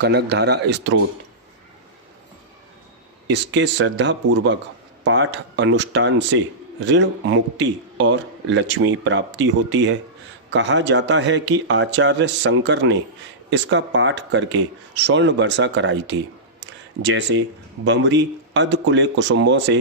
कनकधारा स्तोत्र। इसके श्रद्धापूर्वक पाठ अनुष्ठान से ऋण मुक्ति और लक्ष्मी प्राप्ति होती है। कहा जाता है कि आचार्य शंकर ने इसका पाठ करके स्वर्ण वर्षा कराई थी। जैसे बमरी अधकुले कुसुमों से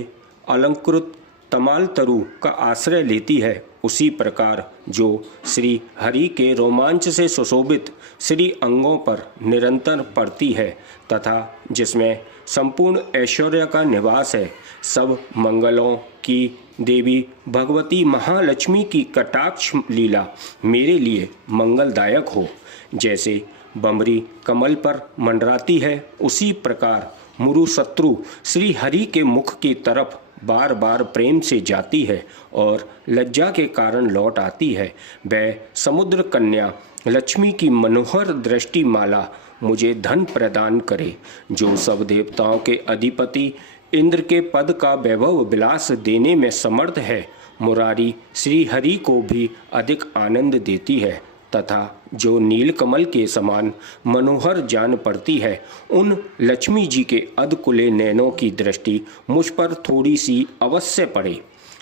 अलंकृत तमाल तरु का आश्रय लेती है, उसी प्रकार जो श्री हरि के रोमांच से सुशोभित श्री अंगों पर निरंतर पड़ती है तथा जिसमें संपूर्ण ऐश्वर्य का निवास है, सब मंगलों की देवी भगवती महालक्ष्मी की कटाक्ष लीला मेरे लिए मंगलदायक हो। जैसे बमरी कमल पर मंडराती है, उसी प्रकार मुरु शत्रु श्री हरि के मुख की तरफ बार बार प्रेम से जाती है और लज्जा के कारण लौट आती है। वह समुद्र कन्या लक्ष्मी की मनोहर दृष्टि माला मुझे धन प्रदान करे, जो सब देवताओं के अधिपति इंद्र के पद का वैभव विलास देने में समर्थ है, मुरारी श्री हरि को भी अधिक आनंद देती है तथा जो नीलकमल के समान मनोहर जान पड़ती है, उन लक्ष्मी जी के अधकुले नैनों की दृष्टि मुझ पर थोड़ी सी अवश्य पड़े।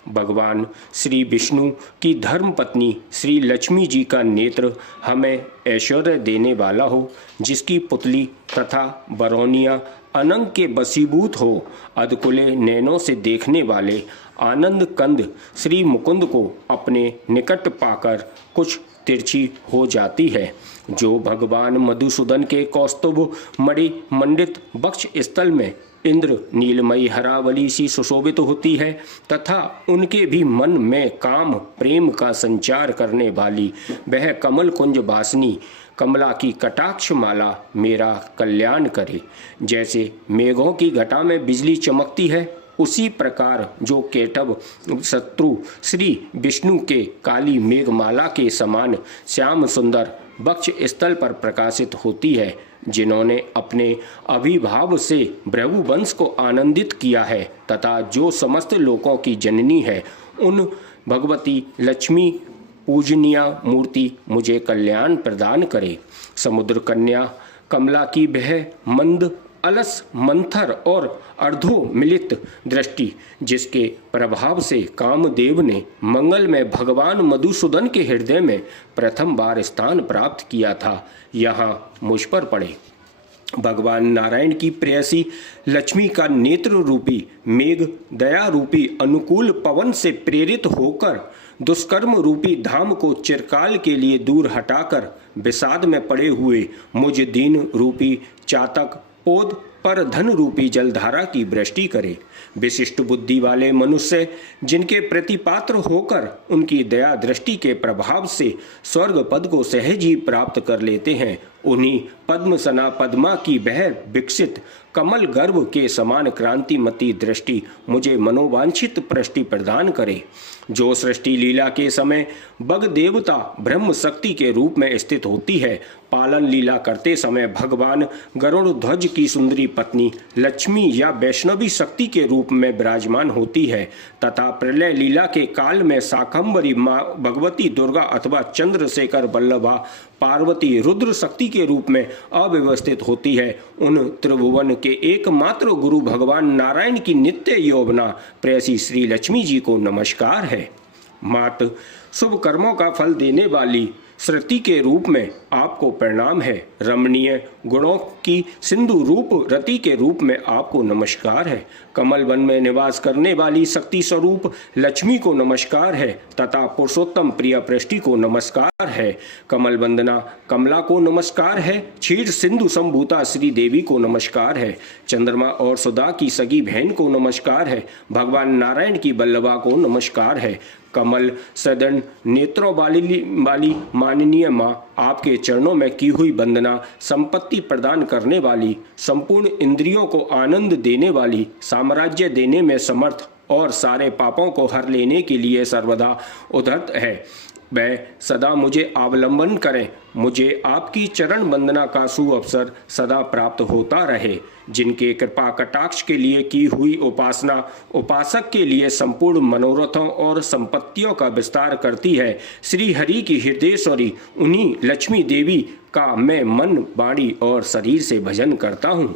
भगवान श्री विष्णु की धर्म पत्नी श्री लक्ष्मी जी का नेत्र हमें ऐश्वर्य देने वाला हो, जिसकी पुतली तथा बरौनिया अनंग के बसीभूत हो। अधकुले नैनों से देखने वाले आनंद कंद श्री मुकुंद को अपने निकट पाकर कुछ तिरछी हो जाती है। जो भगवान मधुसूदन के कौस्तुभ मणि मंडित वक्ष स्थल में इंद्र नीलमयी हरावली सी सुशोभित होती है तथा उनके भी मन में काम प्रेम का संचार करने वाली वह कमल कुंज वासिनी कमला की कटाक्ष माला मेरा कल्याण करे। जैसे मेघों की घटा में बिजली चमकती है, उसी प्रकार जो केटव शत्रु श्री विष्णु के काली मेघमाला के समान श्याम सुंदर वक्ष स्थल पर प्रकाशित होती है, जिन्होंने अपने अभिभाव से भृगुवंश को आनंदित किया है तथा जो समस्त लोकों की जननी है, उन भगवती लक्ष्मी पूजनीय मूर्ति मुझे कल्याण प्रदान करे। समुद्र कन्या कमला की वह मंद अलस मंथर और अर्धो मिलित दृष्टि, जिसके प्रभाव से कामदेव ने मंगल में भगवान मधुसूदन के हृदय में प्रथम बार स्थान प्राप्त किया था, यहाँ मुझ पर पड़े। भगवान नारायण की प्रेयसी लक्ष्मी का नेत्र रूपी मेघ दया रूपी अनुकूल पवन से प्रेरित होकर दुष्कर्म रूपी धाम को चिरकाल के लिए दूर हटाकर विषाद में पड़े हुए मुझ दीन रूपी चातक पोद पर धन रूपी जलधारा की वृष्टि करे। विशिष्ट बुद्धि वाले मनुष्य जिनके प्रतिपात्र होकर उनकी दया दृष्टि के प्रभाव से स्वर्ग पद को सहज ही प्राप्त कर लेते हैं, उन्हीं पद्मसना पद्मा की वह विकसित कमल गर्भ के समान क्रांतिमती दृष्टि मुझे मनोवांछित पृष्टि प्रदान करे। जो सृष्टि लीला के समय बग देवता ब्रह्म शक्ति के रूप में स्थित होती है, पालन लीला करते समय भगवान गरुड़ ध्वज की सुंदरी पत्नी लक्ष्मी या वैष्णवी शक्ति के रूप में विराजमान होती है तथा प्रलय लीला के काल में शाकंभरी माँ भगवती दुर्गा अथवा चंद्रशेखर वल्लभा पार्वती रुद्र शक्ति के रूप में अव्यवस्थित होती है। उन त्रिभुवन के एकमात्र गुरु भगवान नारायण की नित्य यौवना प्रेयसी श्री लक्ष्मी जी को नमस्कार है। मात शुभ कर्मों का फल देने वाली श्रुति के रूप में आपको प्रणाम है। रमणीय गुणों की सिंधु रूप रति के रूप में आपको नमस्कार है। कमल वन में निवास करने वाली शक्ति स्वरूप लक्ष्मी को नमस्कार है तथा पुरुषोत्तम प्रिय पृष्टि को नमस्कार है। कमल वंदना कमला को नमस्कार है। क्षीर सिंधु संभूता श्री देवी को नमस्कार है। चंद्रमा और सुधा की सगी बहन को नमस्कार है। भगवान नारायण की बल्लभा को नमस्कार है। कमल सदन नेत्रों वाली माननीय माँ, आपके चरणों में की हुई वंदना संपत्ति प्रदान करने वाली, संपूर्ण इंद्रियों को आनंद देने वाली, साम्राज्य देने में समर्थ और सारे पापों को हर लेने के लिए सर्वदा उद्धत है। वह सदा मुझे अवलंबन करें। मुझे आपकी चरण वंदना का सुअवसर सदा प्राप्त होता रहे। जिनके कृपा कटाक्ष के लिए की हुई उपासना उपासक के लिए संपूर्ण मनोरथों और संपत्तियों का विस्तार करती है, श्री हरि की हृदयेश्वरी उन्हीं लक्ष्मी देवी का मैं मन, वाणी और शरीर से भजन करता हूँ।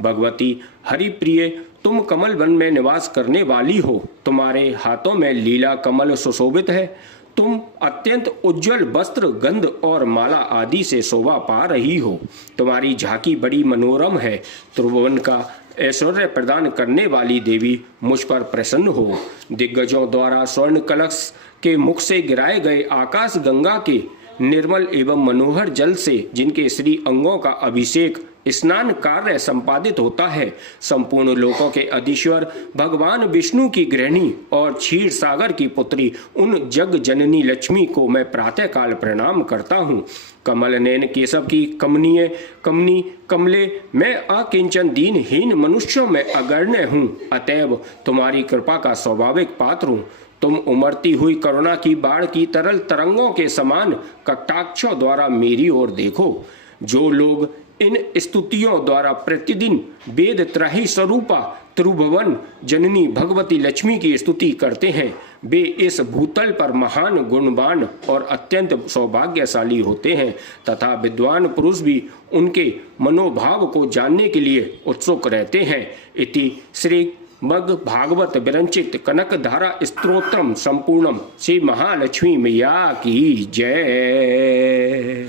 भगवती हरिप्रिय, तुम कमल वन में निवास करने वाली हो। तुम्हारे हाथों में लीला कमल सुशोभित है। तुम अत्यंत उज्जवल वस्त्र, गंध और माला आदि से शोभा पा रही हो। तुम्हारी झांकी बड़ी मनोरम है। त्रिभुवन का ऐश्वर्य प्रदान करने वाली देवी मुझ पर प्रसन्न हो। दिग्गजों द्वारा स्वर्ण कलश के मुख से गिराए गए आकाश गंगा के निर्मल एवं मनोहर जल से जिनके श्री अंगों का अभिषेक स्नान कार्य संपादित होता है, संपूर्ण लोकों के अधीश्वर भगवान विष्णु की गृहिणी और क्षीर सागर की पुत्री उन जग जननी लक्ष्मी को मैं प्रातः काल प्रणाम करता हूँ। कमल नयन केशव की कमनी कमले, मैं अकिंचन दीनहीन मनुष्यों में अग्रण्य हूँ, अतएव तुम्हारी कृपा का स्वाभाविक पात्र हूँ। तुम उमड़ती हुई करुणा की बाढ़ की तरल तरंगों के समान कटाक्षों द्वारा मेरी ओर देखो। जो लोग इन स्तुतियों द्वारा प्रतिदिन वेद त्रयी स्वरूपा त्रिभुवन जननी भगवती लक्ष्मी की स्तुति करते हैं, वे इस भूतल पर महान गुणवान और अत्यंत सौभाग्यशाली होते हैं तथा विद्वान पुरुष भी उनके मनोभाव को जानने के लिए उत्सुक रहते हैं। इति श्री भागवत विरंचित कनक धारा स्तोत्रम संपूर्णम। श्री महालक्ष्मी मैया की जय।